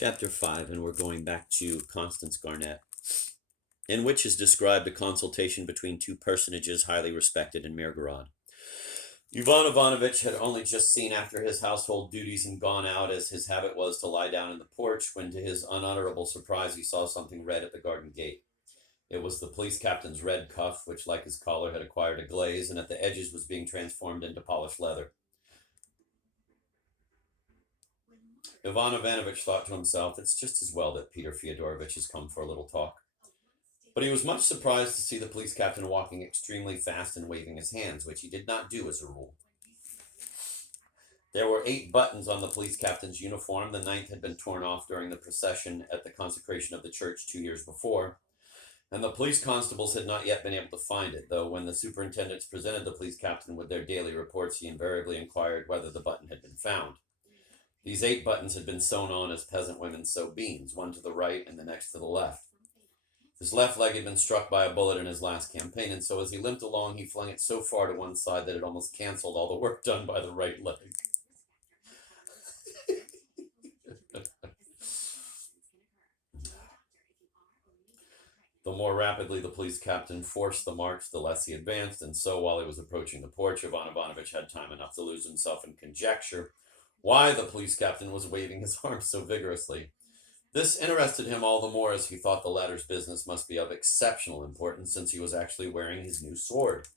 Chapter 5, and we're going back to Constance Garnett, in which is described a consultation between two personages highly respected in Mirgorod. Ivan Ivanovich had only just seen after his household duties and gone out, as his habit was, to lie down in the porch, when to his unutterable surprise he saw something red at the garden gate. It was the police captain's red cuff, which, like his collar, had acquired a glaze, and at the edges was being transformed into polished leather. Ivan Ivanovich thought to himself, "It's just as well that Peter Fyodorovich has come for a little talk." But he was much surprised to see the police captain walking extremely fast and waving his hands, which he did not do as a rule. There were 8 buttons on the police captain's uniform. The 9th had been torn off during the procession at the consecration of the church 2 years before, and the police constables had not yet been able to find it, though when the superintendents presented the police captain with their daily reports, he invariably inquired whether the button had been found. These 8 buttons had been sewn on as peasant women sew beans, one to the right and the next to the left. His left leg had been struck by a bullet in his last campaign, and so as he limped along, he flung it so far to one side that it almost canceled all the work done by the right leg. The more rapidly the police captain forced the march, the less he advanced, and so while he was approaching the porch, Ivan Ivanovich had time enough to lose himself in conjecture why the police captain was waving his arms so vigorously. This interested him all the more as he thought the latter's business must be of exceptional importance, since he was actually wearing his new sword.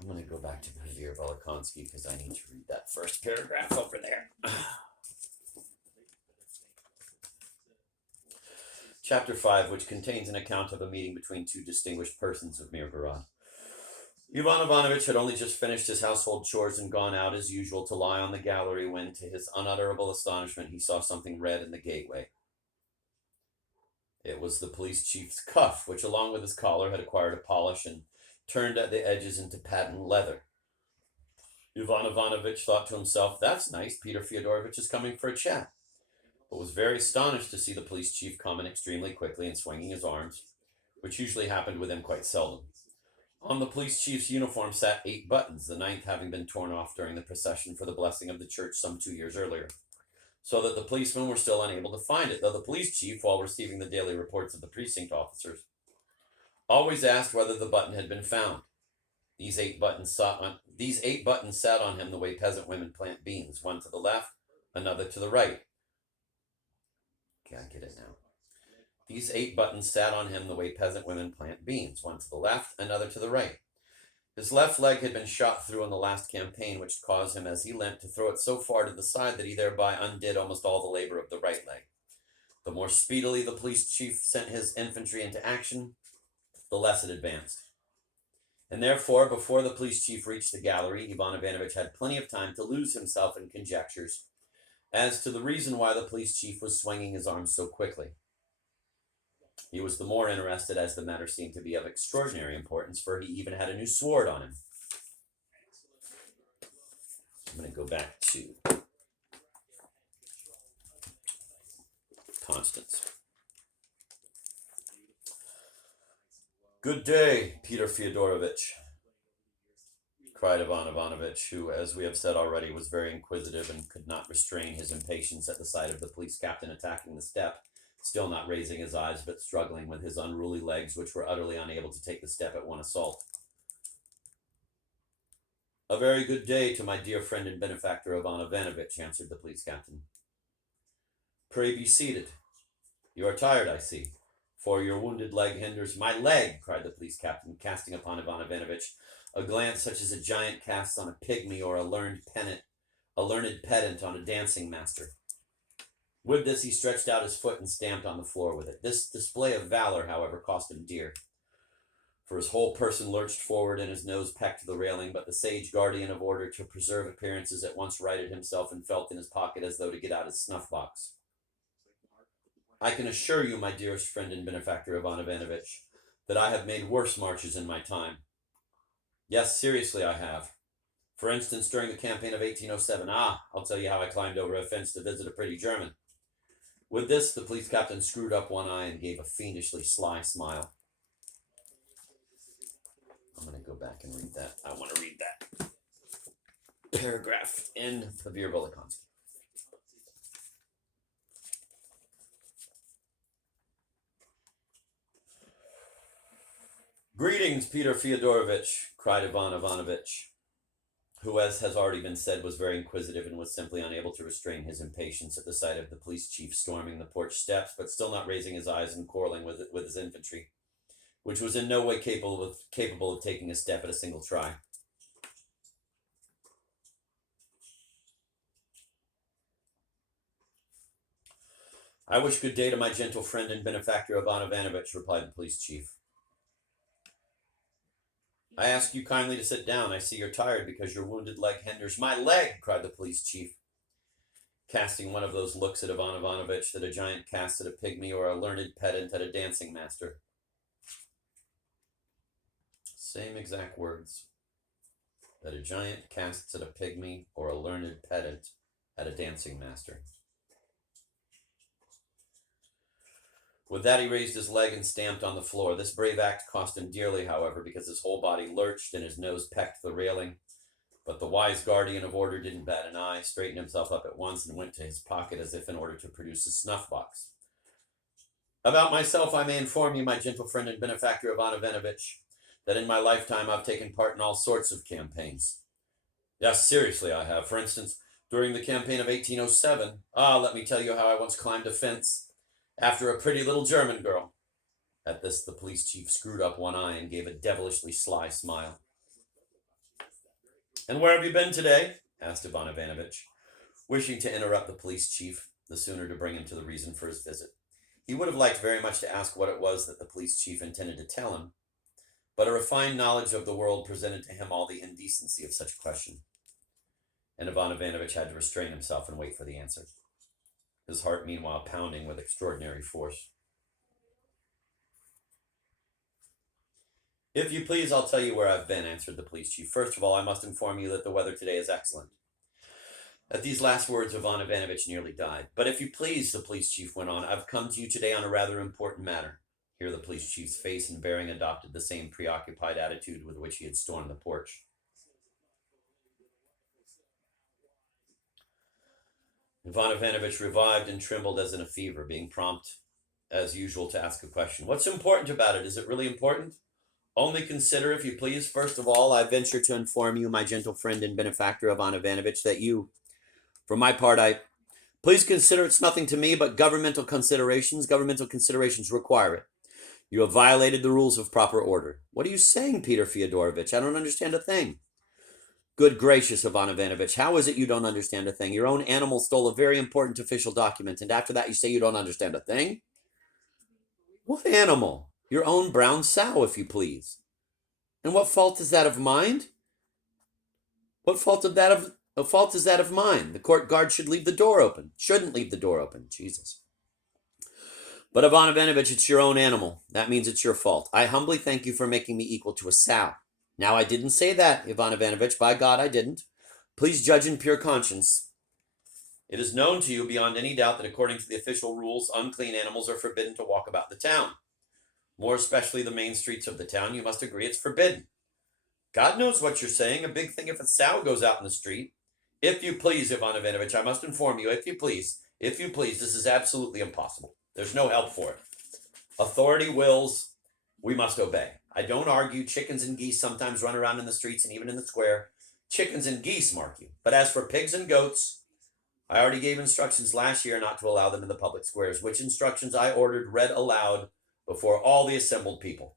I'm going to go back to Vladimir Velikonski because I need to read that first paragraph over there. Chapter 5, which contains an account of a meeting between two distinguished persons of Mirgorod. Ivan Ivanovich had only just finished his household chores and gone out as usual to lie on the gallery when, to his unutterable astonishment, he saw something red in the gateway. It was the police chief's cuff, which, along with his collar, had acquired a polish and turned at the edges into patent leather. Ivan Ivanovich thought to himself, "That's nice, Peter Fyodorovich is coming for a chat," but was very astonished to see the police chief come in extremely quickly and swinging his arms, which usually happened with him quite seldom. On the police chief's uniform sat 8 buttons, the 9th having been torn off during the procession for the blessing of the church some 2 years earlier, so that the policemen were still unable to find it, though the police chief, while receiving the daily reports of the precinct officers, always asked whether the button had been found. These 8 buttons sat on him the way peasant women plant beans, one to the left, another to the right. Okay, I get it now. These 8 buttons sat on him the way peasant women plant beans, one to the left, another to the right. His left leg had been shot through in the last campaign, which caused him, as he limped, to throw it so far to the side that he thereby undid almost all the labor of the right leg. The more speedily the police chief sent his infantry into action, the less it advanced. And therefore, before the police chief reached the gallery, Ivan Ivanovich had plenty of time to lose himself in conjectures as to the reason why the police chief was swinging his arms so quickly. He was the more interested as the matter seemed to be of extraordinary importance, for he even had a new sword on him. I'm going to go back to Constance. "Good day, Peter Fyodorovich," cried Ivan Ivanovich, who, as we have said already, was very inquisitive and could not restrain his impatience at the sight of the police captain attacking the step, still not raising his eyes, but struggling with his unruly legs, which were utterly unable to take the step at one assault. "A very good day to my dear friend and benefactor, Ivan Ivanovich," answered the police captain. "Pray be seated. You are tired, I see, for your wounded leg hinders—" "My leg!" cried the police captain, casting upon Ivan Ivanovich a glance such as a giant casts on a pygmy or a learned pedant on a dancing master. With this, he stretched out his foot and stamped on the floor with it. This display of valor, however, cost him dear. for his whole person lurched forward and his nose pecked the railing, but the sage guardian of order, to preserve appearances, at once righted himself and felt in his pocket as though to get out his snuff-box. I can assure you, my dearest friend and benefactor Ivan Ivanovitch, that I have made worse marches in my time. Yes, seriously, I have. For instance, during the campaign of 1807, I'll tell you how I climbed over a fence to visit a pretty German. With this, the police captain screwed up one eye and gave a fiendishly sly smile. I'm going to go back and read that. I want to read that paragraph in Pavir Volokonsky. Greetings, Peter Fyodorovich, cried Ivan Ivanovitch, who, as has already been said, was very inquisitive and was simply unable to restrain his impatience at the sight of the police chief storming the porch steps, but still not raising his eyes and quarreling with his infantry, which was in no way capable of taking a step at a single try. I wish good day to my gentle friend and benefactor Ivan Ivanovitch, replied the police chief. I ask you kindly to sit down. I see you're tired because your wounded leg hinders my leg, cried the police chief, casting one of those looks at Ivan Ivanovitch that a giant casts at a pygmy or a learned pedant at a dancing master. Same exact words. That a giant casts at a pygmy or a learned pedant at a dancing master. With that, he raised his leg and stamped on the floor. This brave act cost him dearly, however, because his whole body lurched and his nose pecked the railing. But the wise guardian of order didn't bat an eye, straightened himself up at once, and went to his pocket as if in order to produce a snuff-box. About myself, I may inform you, my gentle friend and benefactor Ivan Ivanovitch, that in my lifetime I've taken part in all sorts of campaigns. Yes, seriously, I have. For instance, during the campaign of 1807, let me tell you how I once climbed a fence after a pretty little German girl. At this, the police chief screwed up one eye and gave a devilishly sly smile. And where have you been today? Asked Ivan Ivanovitch, wishing to interrupt the police chief the sooner to bring him to the reason for his visit. He would have liked very much to ask what it was that the police chief intended to tell him, but a refined knowledge of the world presented to him all the indecency of such a question, and Ivan Ivanovitch had to restrain himself and wait for the answer, his heart meanwhile pounding with extraordinary force. If you please, I'll tell you where I've been, answered the police chief. First of all, I must inform you that the weather today is excellent. At these last words, Ivan Ivanovitch nearly died. But if you please, the police chief went on, I've come to you today on a rather important matter. Here the police chief's face and bearing adopted the same preoccupied attitude with which he had stormed the porch. Ivan Ivanovitch revived and trembled as in a fever, being prompt, as usual, to ask a question. What's important about it? Is it really important? Only consider, if you please, first of all, I venture to inform you, my gentle friend and benefactor Ivan Ivanovitch, that you, for my part, please consider it's nothing to me but governmental considerations. Governmental considerations require it. You have violated the rules of proper order. What are you saying, Peter Fyodorovich? I don't understand a thing. Good gracious, Ivan Ivanovitch, how is it you don't understand a thing? Your own animal stole a very important official document, and after that you say you don't understand a thing? What animal? Your own brown sow, if you please. And what fault is that of mine? What fault is that of mine? The court guard shouldn't leave the door open. Jesus. But Ivan Ivanovitch, it's your own animal. That means it's your fault. I humbly thank you for making me equal to a sow. Now, I didn't say that, Ivan Ivanovitch. By God, I didn't. Please judge in pure conscience. It is known to you beyond any doubt that according to the official rules, unclean animals are forbidden to walk about the town. More especially the main streets of the town. You must agree it's forbidden. God knows what you're saying. A big thing if a sow goes out in the street. If you please, Ivan Ivanovitch, I must inform you, if you please, this is absolutely impossible. There's no help for it. Authority wills, we must obey. I don't argue. Chickens and geese sometimes run around in the streets and even in the square. Chickens and geese, mark you. But as for pigs and goats, I already gave instructions last year not to allow them in the public squares, which instructions I ordered read aloud before all the assembled people.